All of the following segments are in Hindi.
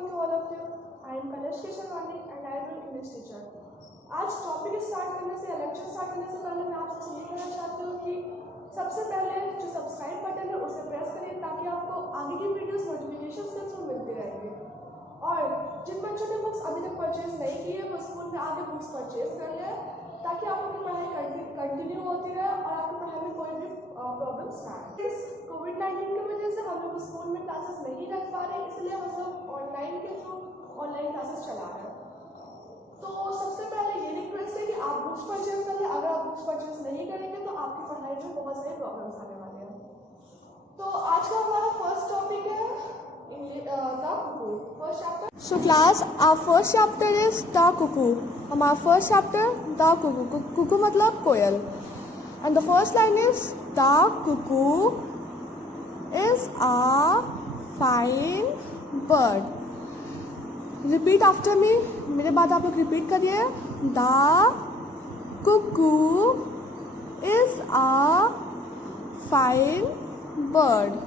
morning to all of you. I am Kalesh Keshavani and I am your English teacher. आज टॉपिक स्टार्ट करने से लेक्चर स्टार्ट करने से पहले मैं आपसे ये कहना चाहती हूँ कि सबसे पहले जो सब्सक्राइब बटन है उसे प्रेस करिए ताकि आपको आगे की वीडियोस नोटिफिकेशन के थ्रू मिलती रहेंगी। और जिन बच्चों ने बुक्स अभी तक परचेज नहीं की है वो स्कूल में आगे बुक्स परचेज कर ले ताकि आपकी पढ़ाई कंटिन्यू होती रहे और आपकी पढ़ाई में कोई भी प्रॉब्लम्स ना आए। इस कोविड-19 की वजह से हम लोग स्कूल में क्लासेस नहीं रख पा रहे, इसलिए हम लोग ऑनलाइन के थ्रू ऑनलाइन क्लासेस चला रहे हैं। तो सबसे पहले ये रिक्वेस्ट है कि आप बुक्स परचेज कर लें। अगर आप बुक्स परचेज नहीं करेंगे तो आपकी पढ़ाई में बहुत सारी प्रॉब्लम्स आने वाले हैं। तो आज का हमारा फर्स्ट टॉपिक है the Kuku, first chapter. So class, our first chapter is the cuckoo. हमारा first chapter the cuckoo. Cuckoo मतलब कोयल. And the first line is the cuckoo is a fine bird. Repeat after me. मेरे बाद आप लोग रिपीट करिए. The cuckoo is a fine bird.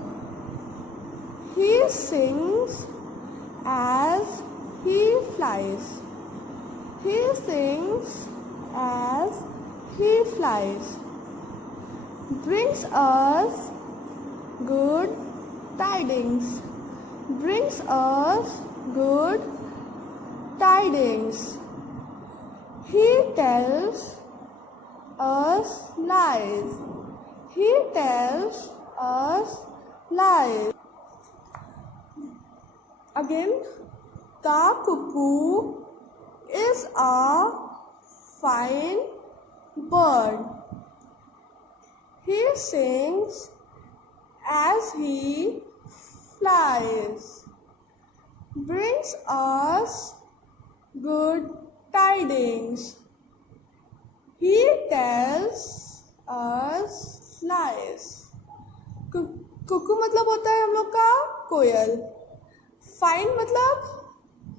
He sings as he flies. He sings as he flies. Brings us good tidings. Brings us good tidings. He tells us lies. He tells us lies. Again, the cuckoo is a fine bird. He sings as he flies. Brings us good tidings. He tells us lies. Kuku मतलब होता है हम लोग का कोयल, फाइन मतलब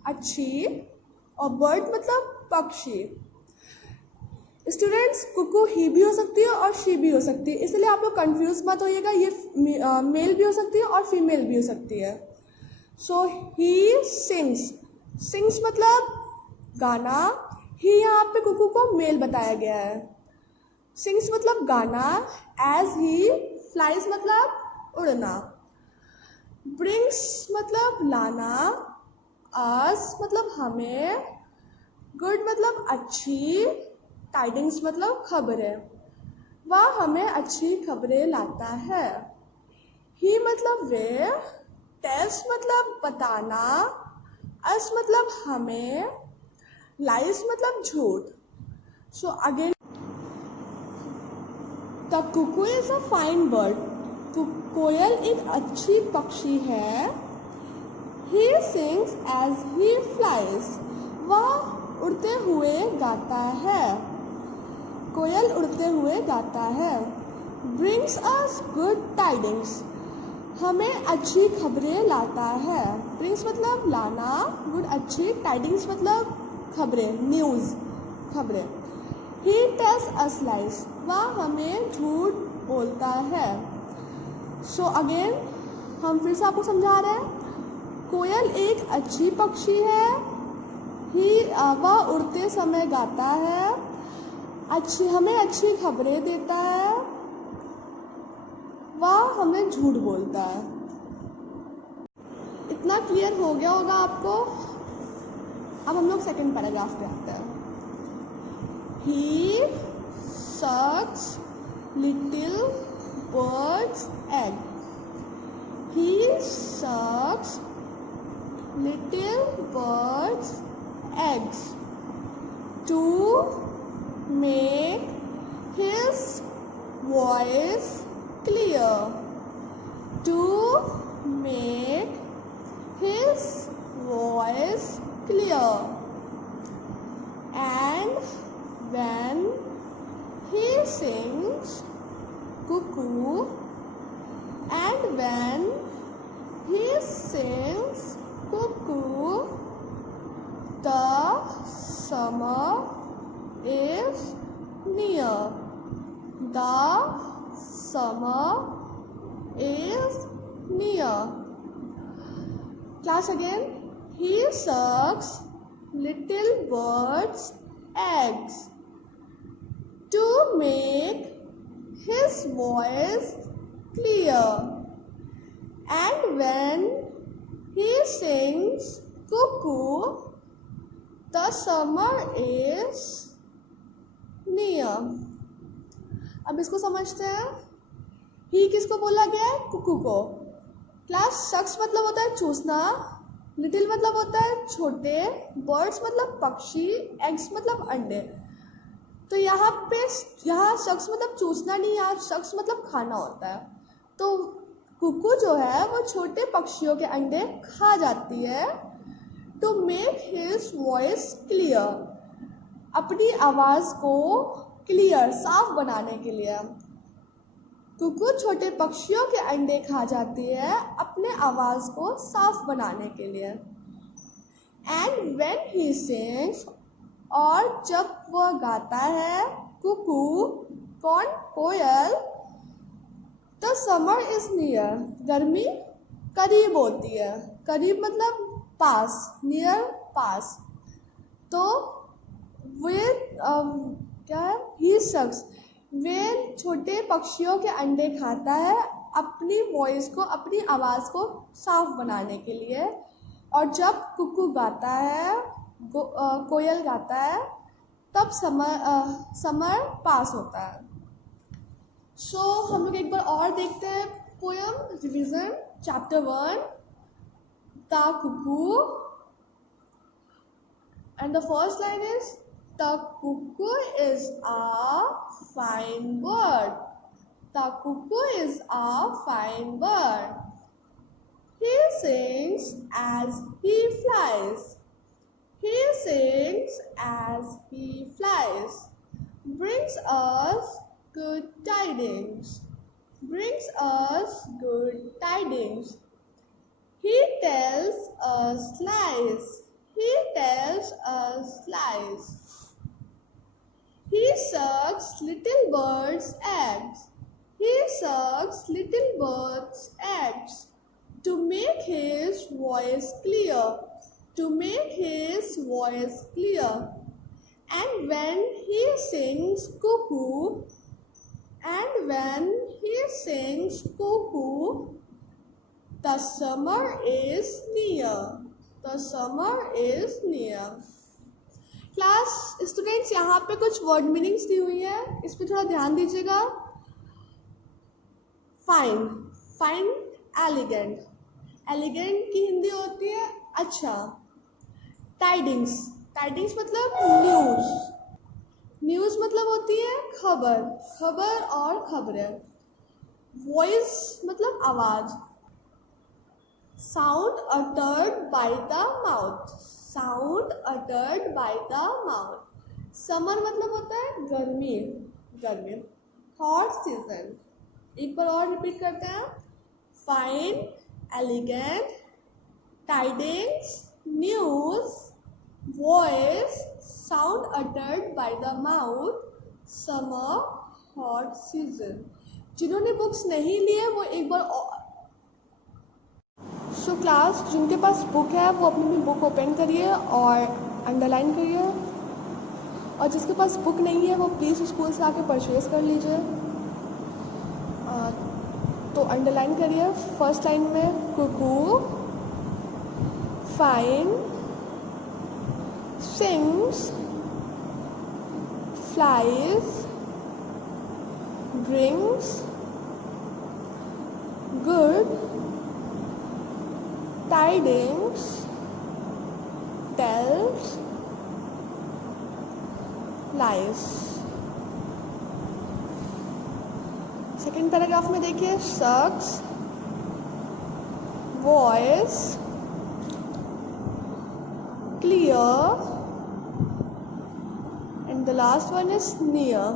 अच्छी और बर्ड मतलब पक्षी। स्टूडेंट्स, कुकू ही भी हो सकती है और शी भी हो सकती है, इसलिए आप लोग कंफ्यूज मत होइएगा। ये मेल भी हो सकती है और फीमेल भी हो सकती है। सो ही सिंग्स, सिंग्स मतलब गाना, ही यहाँ पे कुकू को मेल बताया गया है। सिंग्स मतलब गाना, एज ही फ्लाइज मतलब उड़ना, ब्रिंग्स मतलब लाना, अस मतलब हमें, गुड मतलब अच्छी, टाइडिंग्स मतलब खबरें, वह हमें अच्छी खबरें लाता है। ही मतलब वे, टेल्स मतलब बताना, अस मतलब हमें, लाइज मतलब झूठ। So again, the cuckoo is a fine bird. कोयल एक अच्छी पक्षी है। He sings as he flies. वह उड़ते हुए गाता है। कोयल उड़ते हुए गाता है। Brings us good tidings. हमें अच्छी खबरें लाता है। Brings मतलब लाना, good अच्छी, tidings मतलब खबरें, न्यूज़, खबरें। He tells us lies. वह हमें झूठ बोलता है। So again, हम फिर से आपको समझा रहे हैं। कोयल एक अच्छी पक्षी है। वह उड़ते समय गाता है, हमें अच्छी खबरें देता है, वह हमें झूठ बोलता है। इतना क्लियर हो गया होगा आपको। अब हम लोग सेकंड पैराग्राफ पे आते हैं। He sucks little bird's egg. He sucks little bird's eggs to make his voice clear. To make his voice clear. And when he sings cuckoo, and when he sings cuckoo, the summer is near. The summer is near. Class again. He sucks little birds' eggs to make his voice clear. And when he sings cuckoo, the summer is near. अब इसको समझते हैं. ही किसको बोला गया है? कुकू को. क्लास शख्स मतलब होता है चूसना, लिटिल मतलब होता है छोटे, बर्ड्स मतलब पक्षी, एग्स मतलब अंडे. तो यहाँ शख्स मतलब चूसना नहीं, यहाँ शख्स मतलब खाना होता है. तो कुकू जो है वो छोटे पक्षियों के अंडे खा जाती है. To make his voice clear, अपनी आवाज को क्लियर साफ बनाने के लिए. कुकू छोटे पक्षियों के अंडे खा जाती है अपने आवाज को साफ बनाने के लिए. एंड व्हेन ही सिंग्स, और जब वह गाता है, कुकू कौन? कोयल. द समर इज नियर, गर्मी करीब होती है. करीब मतलब पास, नियर पास. तो वे क्या है? ही शख्स वे छोटे पक्षियों के अंडे खाता है अपनी वॉइस को, अपनी आवाज़ को साफ बनाने के लिए. और जब कुकू गाता है, कोयल गाता है, तब समर पास होता है. सो हम लोग एक बार और देखते हैं poem revision. Chapter 1, the Kuku. And the first line is The cuckoo is a fine bird. The cuckoo is a fine bird. He sings as he flies. He sings as he flies. Brings us good tidings. Brings us good tidings. He tells us lies. He tells us lies. He sucks little birds' eggs. He sucks little birds' eggs to make his voice clear. To make his voice clear. And when he sings cuckoo, and when he sings cuckoo, the summer is near. The summer is near. Class students, यहाँ पे कुछ वर्ड मीनिंग्स दी हुई है, इस पर थोड़ा ध्यान दीजिएगा. Fine, fine, elegant. एलिगेंट की हिंदी होती है अच्छा. टाइडिंग्स, टाइडिंग्स मतलब न्यूज़. न्यूज़ मतलब होती है खबर, खबर और खबरें. वॉइस मतलब आवाज़. Sound uttered by the mouth. Sound uttered by the mouth. Summer मतलब होता है गर्मी, गर्मी. Hot season. एक बार और रिपीट करते हैं. Fine, elegant, tidings, news, voice, sound uttered by the mouth, summer, hot season. जिन्होंने बुक्स नहीं लिए वो एक बार सो क्लास जिनके पास बुक है वो अपनी बुक ओपन करिए और अंडरलाइन करिए. और जिसके पास बुक नहीं है वो प्लीज़ स्कूल से आके परचेज़ कर लीजिए. तो अंडरलाइन करिए. फर्स्ट लाइन में cuckoo fine, sings, flies, brings good tidings, tells lies. Second paragraph में देखिए. sucks, voice, clear, and the last one is near.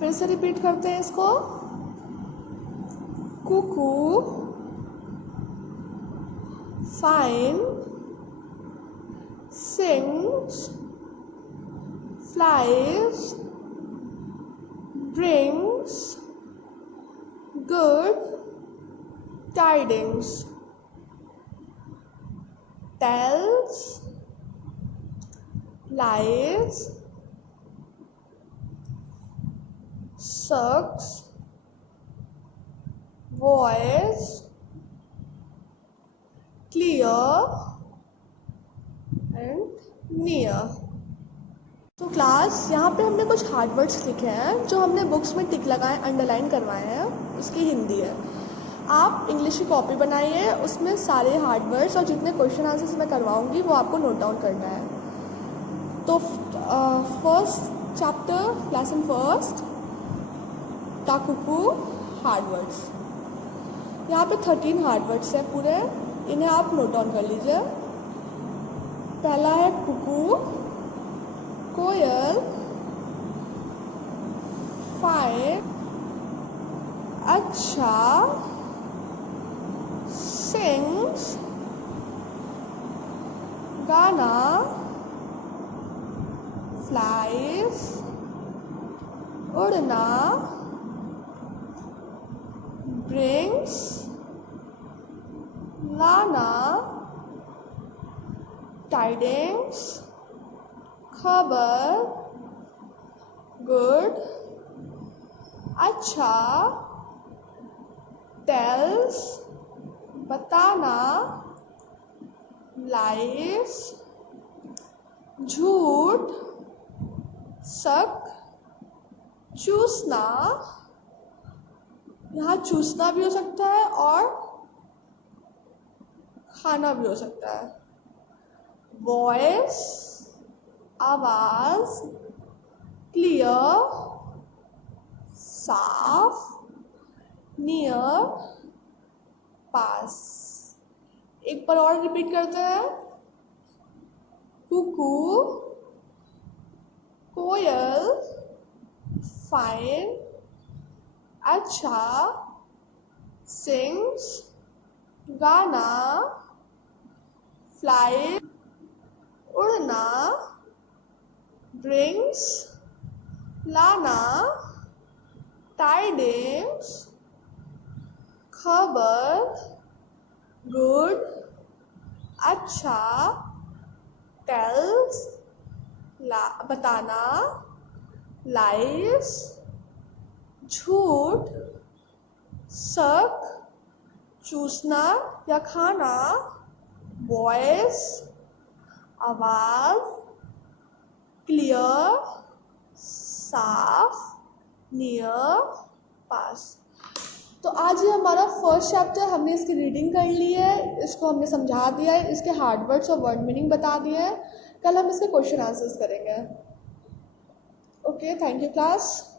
फिर से रिपीट करते हैं इसको. cuckoo, fine, sings, flies, brings good tidings. tells, lies, sucks, voice, clear and near। तो क्लास यहाँ पे हमने कुछ हार्ड वर्ड्स लिखे हैं जो हमने बुक्स में टिक लगाए, अंडरलाइन करवाए हैं, उसकी हिंदी है। आप इंग्लिश की कॉपी बनाइए, उसमें सारे हार्ड वर्ड्स और जितने क्वेश्चन आंसर्स मैं करवाऊँगी वो आपको नोट डाउन करना है। तो first chapter, lesson first, the cuckoo hard words. यहाँ पे 13 हार्ड वर्ड्स हैं पूरे, इन्हें आप नोट डाउन कर लीजिए। पहला है कुकू, कोयल, फाइन, अच्छा, सिंग्स, गाना, फ्लाइज, उड़ना, ब्रिंग्स, लाना, टाइडिंग्स, खबर, गुड, अच्छा, टेल्स, बताना, लाइस, झूठ, शक, चूसना, यहाँ चूसना भी हो सकता है और खाना भी हो सकता है। वॉइस, आवाज, क्लियर, साफ, नियर, पास। एक बार और रिपीट करते हैं। कुकू, कोयल, फाइन, अच्छा, सिंग्स, गाना, फ्लाई, उड़ना, ब्रिंग्स, लाना, टाइडिंग्स, खबर, गुड, अच्छा, टेल्स, बताना, लाइस, झूठ, शक, चूसना या खाना, वॉइस, आवाज, क्लियर, साफ, नियर, पास। तो आज ये हमारा फर्स्ट चैप्टर, हमने इसकी रीडिंग कर ली है, इसको हमने समझा दिया है, इसके हार्ड वर्ड्स और वर्ड मीनिंग बता दिए हैं। कल हम इसके क्वेश्चन आंसर्स करेंगे। Okay, thank you class.